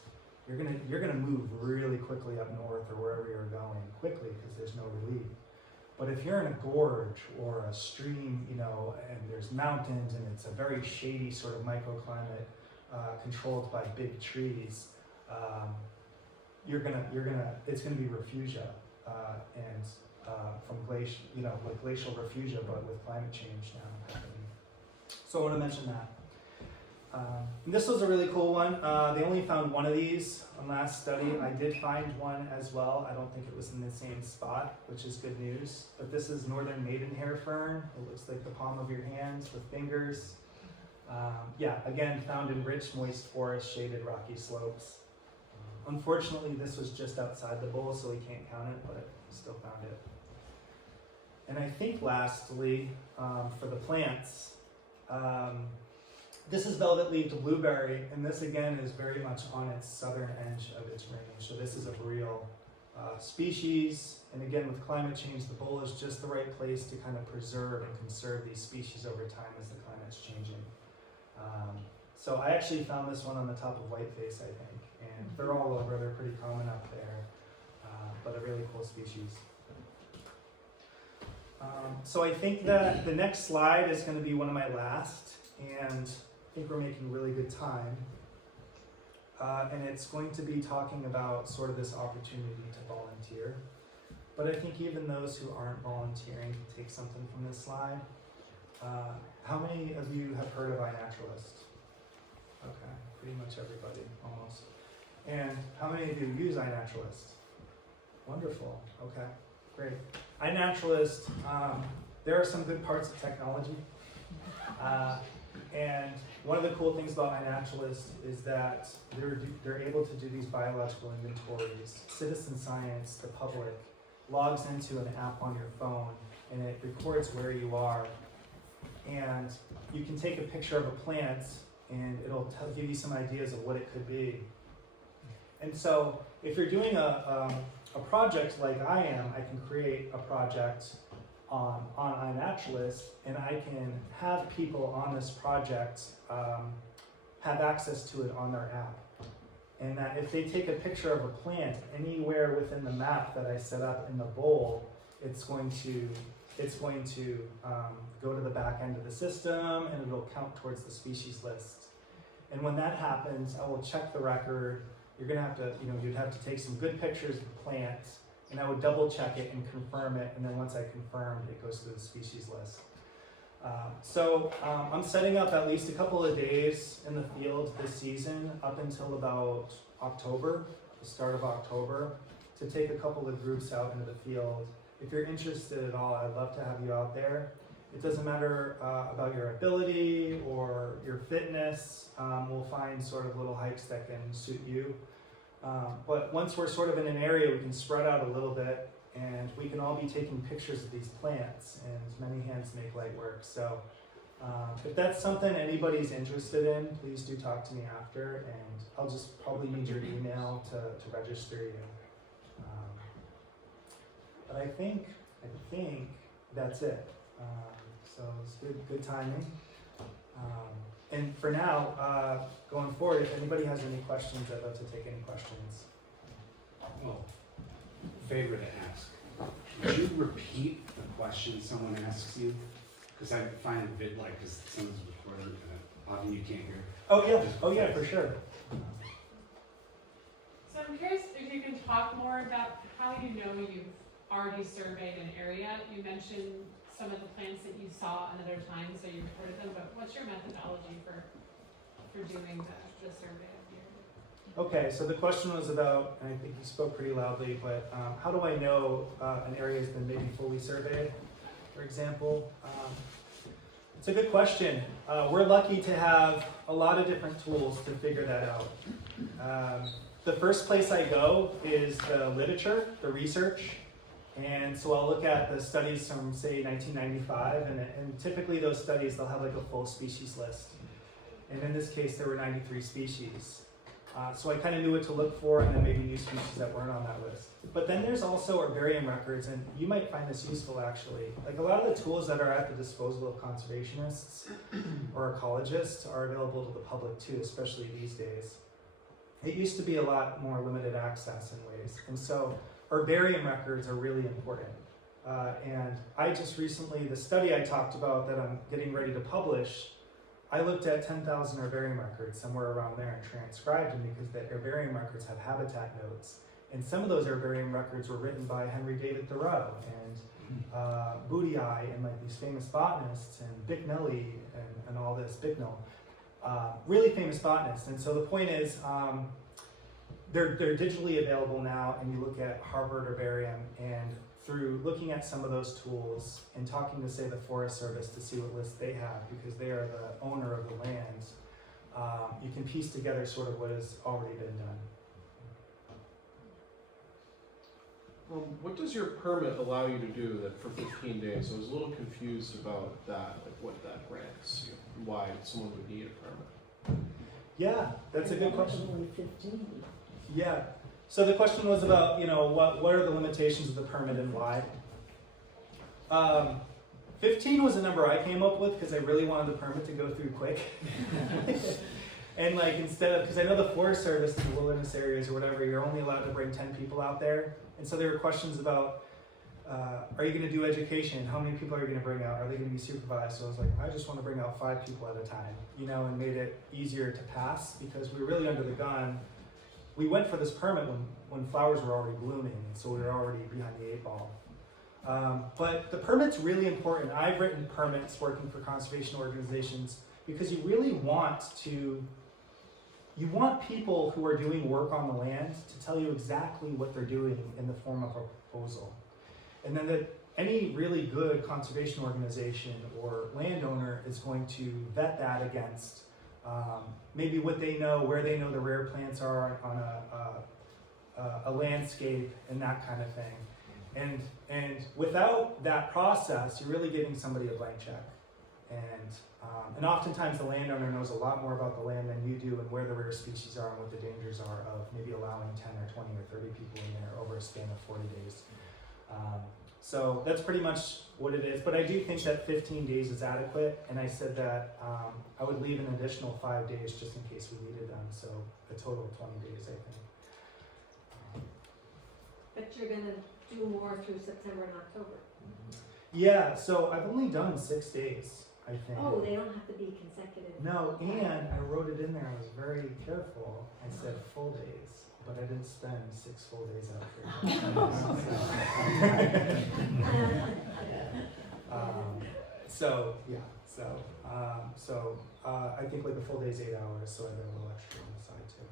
you're gonna move really quickly up north or wherever you're going quickly because there's no relief. But if you're in a gorge or a stream, and there's mountains and it's a very shady sort of microclimate controlled by big trees, it's gonna be refugia from glacial refugia, but with climate change now happening. So I want to mention that. And this was a really cool one. They only found one of these on last study. I did find one as well. I don't think it was in the same spot, which is good news. But this is northern maidenhair fern. It looks like the palm of your hands with fingers. Again, found in rich, moist forest, shaded, rocky slopes. Unfortunately, this was just outside the bowl, so we can't count it, but we still found it. And I think lastly, for the plants, this is velvet-leaved blueberry, and this again is very much on its southern edge of its range. So this is a boreal species. And again, with climate change, the bowl is just the right place to kind of preserve and conserve these species over time as the climate's changing. So I actually found this one on the top of whiteface, I think, and they're all over, they're pretty common up there, but a really cool species. So I think that the next slide is going to be one of my last, and I think we're making really good time. And it's going to be talking about sort of this opportunity to volunteer. But I think even those who aren't volunteering can take something from this slide. How many of you have heard of iNaturalist? Okay, pretty much everybody, almost. And how many of you use iNaturalist? Wonderful, okay, great. iNaturalist, there are some good parts of technology. And one of the cool things about iNaturalist is that they're able to do these biological inventories. Citizen science, the public, logs into an app on your phone and it records where you are. And you can take a picture of a plant and it'll give you some ideas of what it could be. And so if you're doing a project like I am, I can create a project on iNaturalist, and I can have people on this project have access to it on their app. And that if they take a picture of a plant anywhere within the map that I set up in the bowl, it's going to go to the back end of the system, and it'll count towards the species list. And when that happens, I will check the record. You're gonna have to, you'd have to take some good pictures of the plant, and I would double check it and confirm it, and then once I confirmed, it goes to the species list. I'm setting up at least a couple of days in the field this season, up until about October, the start of October, to take a couple of groups out into the field. If you're interested at all, I'd love to have you out there. It doesn't matter about your ability or your fitness. We'll find sort of little hikes that can suit you. But once we're sort of in an area, we can spread out a little bit, and we can all be taking pictures of these plants, and many hands make light work. So if that's something anybody's interested in, please do talk to me after, and I'll just probably need your email to register you. But I think that's it. So it's good timing. And for now, going forward, if anybody has any questions, I'd love to take any questions. Well, favor to ask. Would you repeat the question someone asks you? Because I find it a bit like, because someone's recording, often you can't hear. Oh yeah, for sure. So I'm curious if you can talk more about how you know you've already surveyed an area. You mentioned some of the plants that you saw another time, so you recorded them, but what's your methodology for doing the survey of the area? Okay, so the question was about, and I think you spoke pretty loudly, but how do I know an area has been maybe fully surveyed, for example? It's a good question. We're lucky to have a lot of different tools to figure that out. The first place I go is the literature, the research. And so I'll look at the studies from, say, 1995, and typically those studies, they'll have like a full species list. And in this case, there were 93 species. So I kind of knew what to look for, and then maybe new species that weren't on that list. But then there's also herbarium records, and you might find this useful actually. Like a lot of the tools that are at the disposal of conservationists or ecologists are available to the public too, especially these days. It used to be a lot more limited access in ways. And so herbarium records are really important. And I just recently, the study I talked about that I'm getting ready to publish, I looked at 10,000 herbarium records, somewhere around there, and transcribed them because the herbarium records have habitat notes. And some of those herbarium records were written by Henry David Thoreau and Booty Eye and like these famous botanists and Bicknelly and all this, Bicknell. Really famous botanists. And so the point is, they're digitally available now, and you look at Harvard Herbarium, and through looking at some of those tools and talking to, say, the Forest Service to see what lists they have, because they are the owner of the land, you can piece together sort of what has already been done. What does your permit allow you to do that for 15 days? I was a little confused about that, like what that grants you, why someone would need a permit. Yeah, that's a good question. Only 15. Yeah, So the question was about, what are the limitations of the permit and why? 15 was a number I came up with because I really wanted the permit to go through quick. And because I know the Forest Service in the wilderness areas or whatever, you're only allowed to bring 10 people out there. And so there were questions about, are you going to do education? How many people are you going to bring out? Are they going to be supervised? So I was like, I just want to bring out 5 people at a time, and made it easier to pass because we were really under the gun. We went for this permit when flowers were already blooming, so we were already behind the 8 ball. But the permit's really important. I've written permits working for conservation organizations because you really want people who are doing work on the land to tell you exactly what they're doing in the form of a proposal. And then that any really good conservation organization or landowner is going to vet that against maybe what they know, where they know the rare plants are on a landscape and that kind of thing. And without that process, you're really giving somebody a blank check. And oftentimes the landowner knows a lot more about the land than you do and where the rare species are and what the dangers are of maybe allowing 10 or 20 or 30 people in there over a span of 40 days. So that's pretty much what it is. But I do think that 15 days is adequate. And I said that I would leave an additional 5 days just in case we needed them. So a total of 20 days, I think. But you're gonna do more through September and October. Yeah, so I've only done 6 days, I think. Oh, they don't have to be consecutive. No, and I wrote it in there. I was very careful. I said full days, but I didn't spend 6 full days out there. I think a full day's 8 hours, so I got a little extra on the side too.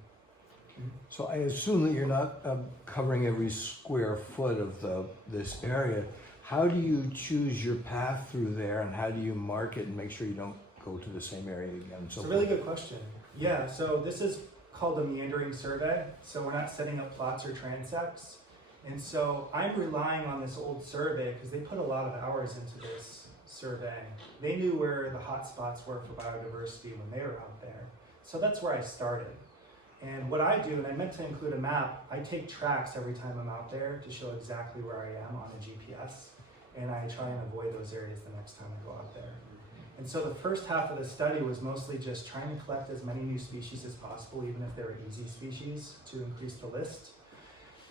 So I assume that you're not covering every square foot of this area. How do you choose your path through there, and how do you mark it and make sure you don't go to the same area again? It's a really good question. Yeah, so this is called a meandering survey. So we're not setting up plots or transects. And so I'm relying on this old survey because they put a lot of hours into this survey. They knew where the hot spots were for biodiversity when they were out there. So that's where I started. And what I do, and I meant to include a map, I take tracks every time I'm out there to show exactly where I am on a GPS. And I try and avoid those areas the next time I go out there. And so the first half of the study was mostly just trying to collect as many new species as possible, even if they were easy species, to increase the list.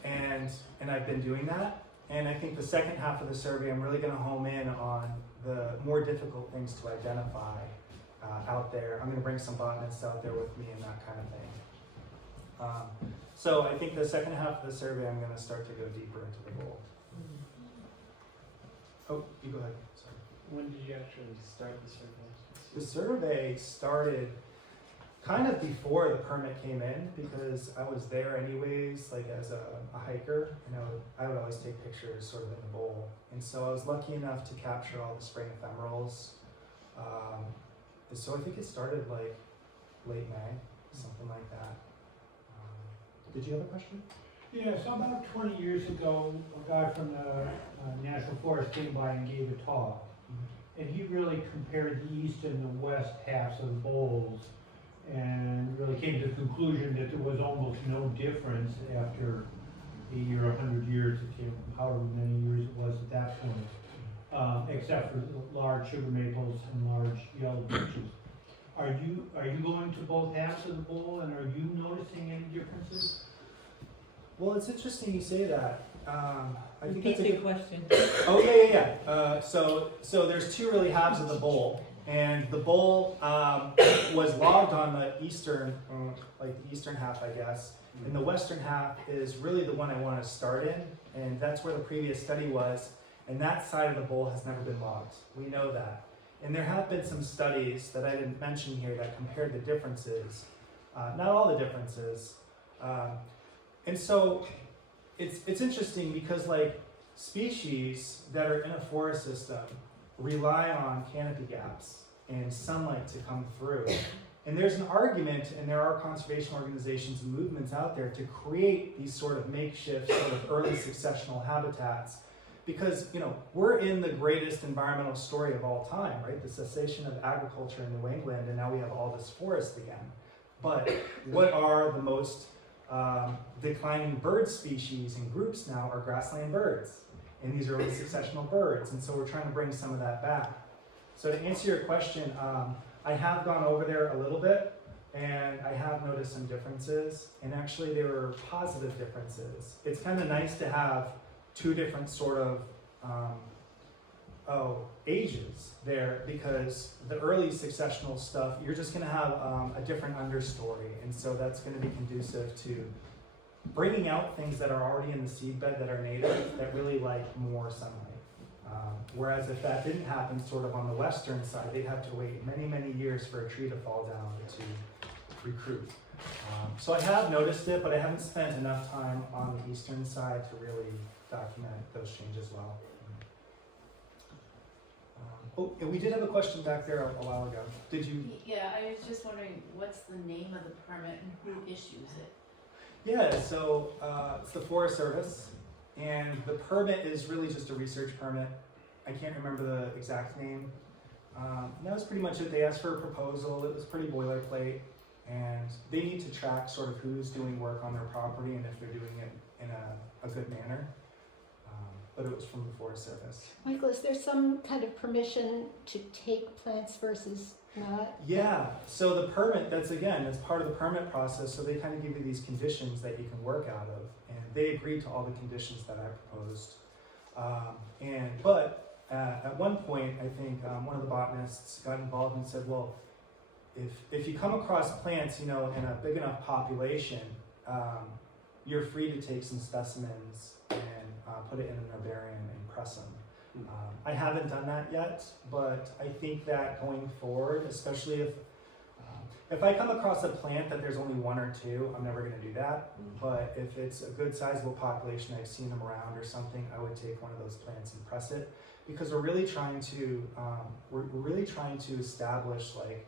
And I've been doing that. And I think the second half of the survey, I'm really gonna home in on the more difficult things to identify out there. I'm gonna bring some botanists out there with me and that kind of thing. So I think the second half of the survey, I'm gonna start to go deeper into the goal. Oh, you go ahead. Sorry. When did you actually start the survey? The survey started kind of before the permit came in because I was there anyways, as a hiker. I would always take pictures sort of in the bowl. And so I was lucky enough to capture all the spring ephemerals. So I think it started late May, something like that. Did you have a question? Yeah, so about 20 years ago, a guy from the National Forest came by and gave a talk. And he really compared the east and the west halves of the bowls and really came to the conclusion that there was almost no difference after 80 or 100 years, however many years it was at that point, except for large sugar maples and large yellow birches. Are you going to both halves of the bowl, and are you noticing any differences? Well, it's interesting you say that. I think Repeat that's your question. Oh yeah. So there's 2 really halves of the bowl, and the bowl was logged on the eastern, the eastern half, I guess, and the western half is really the one I want to start in, and that's where the previous study was, and that side of the bowl has never been logged. We know that, and there have been some studies that I didn't mention here that compared the differences, not all the differences. And so it's interesting because species that are in a forest system rely on canopy gaps and sunlight to come through. And there's an argument, and there are conservation organizations and movements out there to create these sort of makeshift sort of early successional habitats because, we're in the greatest environmental story of all time, right? The cessation of agriculture in New England, and now we have all this forest again. But what are the most declining bird species and groups now are grassland birds, and these are early successional birds, and so we're trying to bring some of that back. So to answer your question, I have gone over there a little bit, and I have noticed some differences, and actually they were positive differences. It's kind of nice to have two different sort of ages there, because the early successional stuff, you're just going to have a different understory, and so that's going to be conducive to bringing out things that are already in the seed bed that are native, that really like more sunlight. Whereas if that didn't happen sort of on the western side, they'd have to wait many, many years for a tree to fall down to recruit. So I have noticed it, but I haven't spent enough time on the eastern side to really document those changes well. And we did have a question back there a while ago. Did you? Yeah, I was just wondering, what's the name of the permit and who issues it? Yeah, so it's the Forest Service, and the permit is really just a research permit. I can't remember the exact name. And that was pretty much it. They asked for a proposal. It was pretty boilerplate, and they need to track sort of who's doing work on their property and if they're doing it in a good manner. But it was from the Forest Service. Michael, is there some kind of permission to take plants versus not? Yeah, so the permit, that's part of the permit process, so they kind of give you these conditions that you can work out of, and they agreed to all the conditions that I proposed. But at one point, I think one of the botanists got involved and said, well, if you come across plants, in a big enough population, you're free to take some specimens and put it in an herbarium and press them. I haven't done that yet, but I think that going forward, especially if I come across a plant that there's only one or two, I'm never going to do that. But if it's a good sizable population, I've seen them around or something, I would take one of those plants and press it, because we're really trying to establish like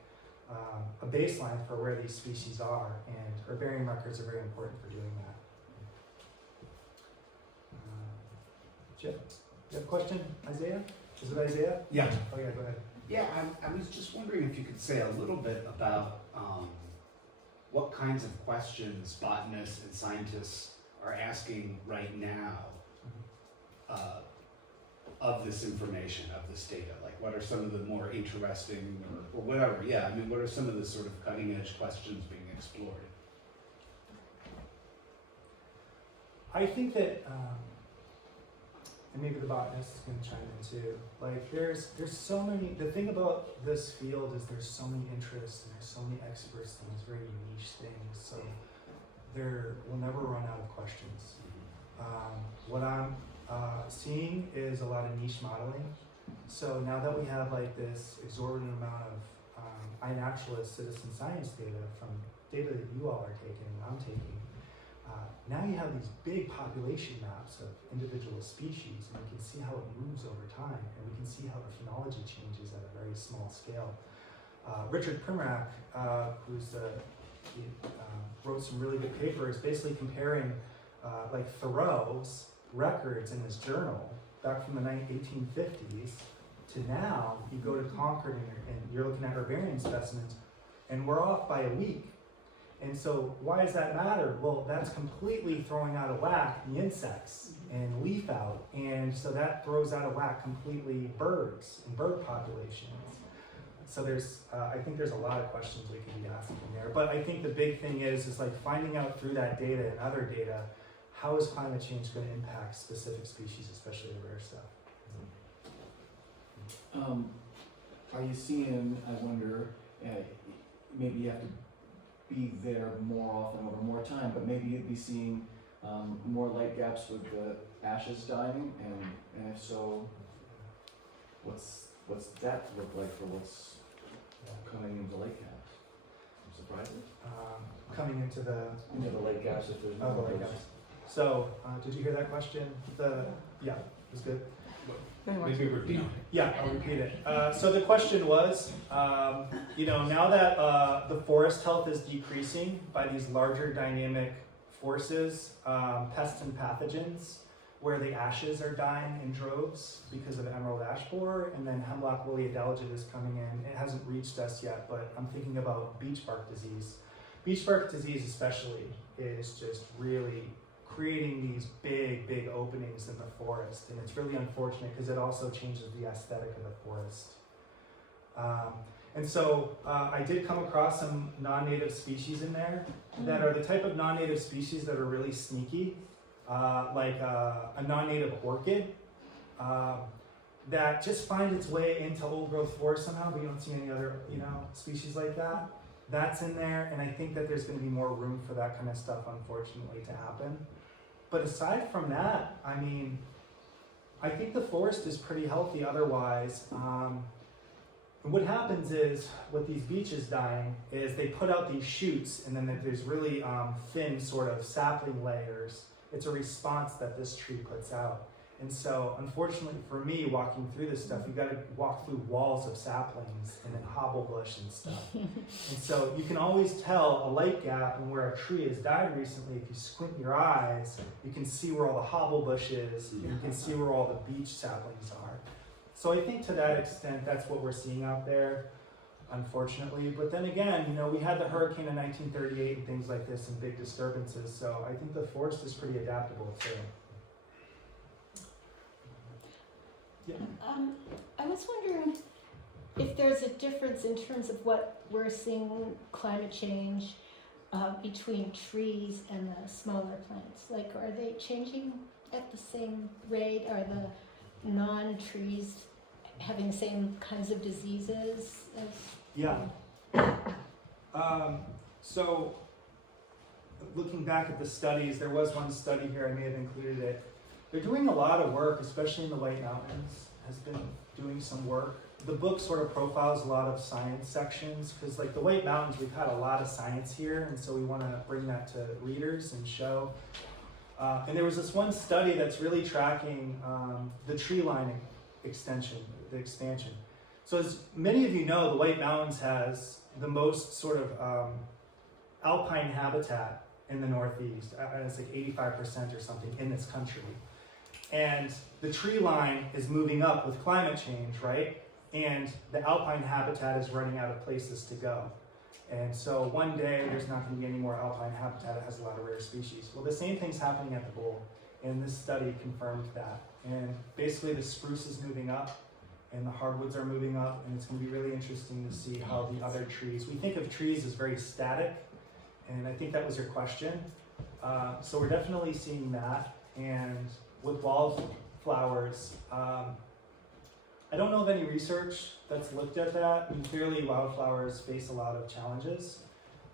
a baseline for where these species are, and herbarium records are very important for doing that. Jeff, you have a question? Isaiah? Is it Isaiah? Yeah. Oh yeah, go ahead. Yeah, I was just wondering if you could say a little bit about what kinds of questions botanists and scientists are asking right now of this information, of this data. Like, what are some of the more interesting or whatever? Yeah, I mean, what are some of the sort of cutting edge questions being explored? I think that, and maybe the botanist can chime in too, like there's so many, the thing about this field is there's so many interests and there's so many experts and these very niche things, so there will never run out of questions. What I'm seeing is a lot of niche modeling. So now that we have like this exorbitant amount of iNaturalist citizen science data from data that you all are taking and I'm taking, now you have these big population maps of individual species, and we can see how it moves over time, and we can see how the phenology changes at a very small scale. Richard Primrak, wrote some really good papers basically comparing like Thoreau's records in his journal back from the 1850s to now. You go to Concord and you're looking at herbarium specimens, and we're off by a week. And so why does that matter? Well, that's completely throwing out of whack the insects and leaf out. And so that throws out of whack completely birds and bird populations. So I think there's a lot of questions we can be asking there. But I think the big thing is like finding out through that data and other data, how is climate change going to impact specific species, especially the rare stuff? Are you seeing, I wonder, maybe you have to be there more often over more time, but maybe you'd be seeing more light gaps with the ashes dying, and if so, what's that look like for what's coming into lake gaps? I'm surprised. Coming into the lake gaps, if there's Oh, the more lake of those. gaps. So, did you hear that question? Yeah, it was good. Maybe repeat. Yeah, I'll repeat it. So the question was, now that the forest health is decreasing by these larger dynamic forces, pests and pathogens, where the ashes are dying in droves because of emerald ash borer, and then hemlock woolly adelgid is coming in. It hasn't reached us yet, but I'm thinking about beech bark disease, beech bark disease especially is just really creating these big openings in the forest, and it's really unfortunate because it also changes the aesthetic of the forest. And so I did come across some non-native species in there that are the type of non-native species that are really sneaky, like a non-native orchid that just finds its way into old growth forest somehow, but you don't see any other, species like that. That's in there, and I think that there's going to be more room for that kind of stuff, unfortunately, to happen. But aside from that, I mean, I think the forest is pretty healthy otherwise. And what happens is, with these beeches dying, is they put out these shoots, and then there's really thin sort of sapling layers. It's a response that this tree puts out. And so, unfortunately for me, walking through this stuff, you've got to walk through walls of saplings and then hobble bush and stuff. And so you can always tell a light gap and where a tree has died recently. If you squint your eyes, you can see where all the hobble bush is, and you can see where all the beech saplings are. So I think to that extent, that's what we're seeing out there, unfortunately. But then again, we had the hurricane in 1938 and things like this and big disturbances. So I think the forest is pretty adaptable too. Yeah. I was wondering if there's a difference in terms of what we're seeing climate change between trees and the smaller plants. Like, are they changing at the same rate? Are the non-trees having the same kinds of diseases as? Yeah. So looking back at the studies, there was one study here, I may have included it. They're doing a lot of work, especially in the White Mountains, has been doing some work. The book sort of profiles a lot of science sections, because like the White Mountains, we've had a lot of science here, and so we want to bring that to readers and show. And there was this one study that's really tracking the tree line extension, the expansion. So as many of you know, the White Mountains has the most sort of alpine habitat in the Northeast. It's like 85% or something in this country. And the tree line is moving up with climate change, right? And the alpine habitat is running out of places to go. And so one day there's not going to be any more alpine habitat that has a lot of rare species. Well, the same thing's happening at the bowl, and this study confirmed that. And basically the spruce is moving up, and the hardwoods are moving up, and it's going to be really interesting to see how the other trees, we think of trees as very static, and I think that was your question. So we're definitely seeing that. And with wildflowers, I don't know of any research that's looked at that. I mean, clearly wildflowers face a lot of challenges,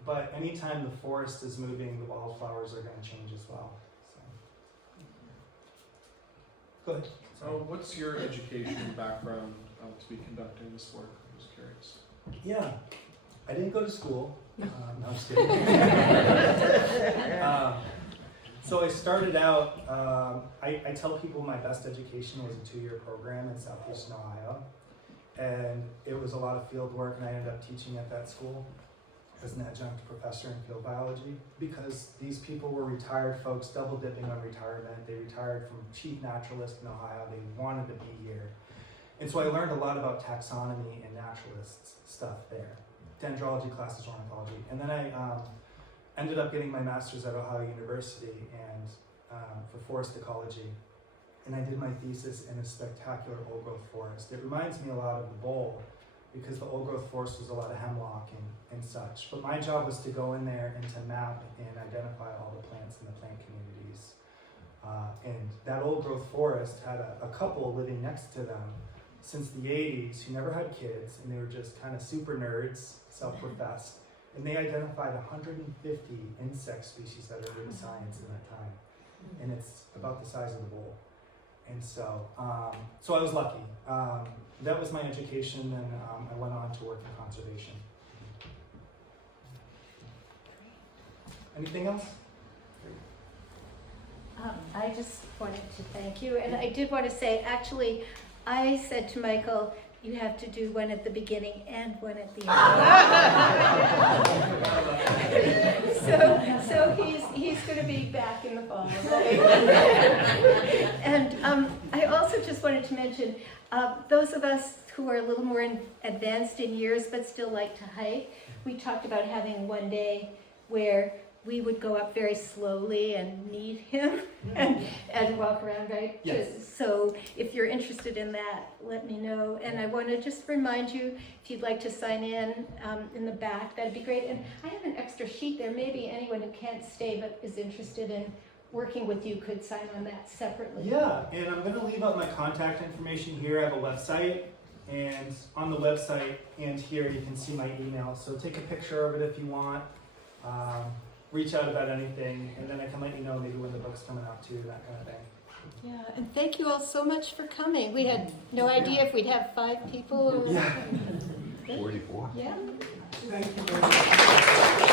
but anytime the forest is moving, the wildflowers are going to change as well. So. Go ahead. So what's your education background to be conducting this work? I'm just curious. Yeah, I didn't go to school. No, I'm just kidding. So I started out, I tell people my best education was a 2-year program in Southeastern Ohio. And it was a lot of field work, and I ended up teaching at that school as an adjunct professor in field biology, because these people were retired folks double dipping on retirement. They retired from chief naturalist in Ohio. They wanted to be here. And so I learned a lot about taxonomy and naturalist stuff there. Dendrology classes, ornithology. And then I ended up getting my master's at Ohio University and for forest ecology. And I did my thesis in a spectacular old growth forest. It reminds me a lot of the bowl, because the old growth forest was a lot of hemlock and such. But my job was to go in there and to map and identify all the plants in the plant communities. And that old growth forest had a couple living next to them since the 80s who never had kids, and they were just kind of super nerds, self-professed. And they identified 150 insect species that are in science in that time. And it's about the size of the bowl. And so, so I was lucky. That was my education, and I went on to work in conservation. Anything else? I just wanted to thank you, and I did want to say, actually, I said to Michael, you have to do one at the beginning and one at the end. So he's going to be back in the fall. And I also just wanted to mention, those of us who are a little more advanced in years but still like to hike, we talked about having one day where we would go up very slowly and meet him and walk around, right? Yes. So if you're interested in that, let me know. And I want to just remind you, if you'd like to sign in the back, that'd be great. And I have an extra sheet there. Maybe anyone who can't stay but is interested in working with you could sign on that separately. Yeah, and I'm going to leave out my contact information here. I have a website, and on the website and here you can see my email. So take a picture of it if you want. Reach out about anything, and then I can let you know maybe when the book's coming out too, that kind of thing. Yeah, and thank you all so much for coming. We had no idea if we'd have 5 people. Or Yeah. 44. Yeah. Thank you very much.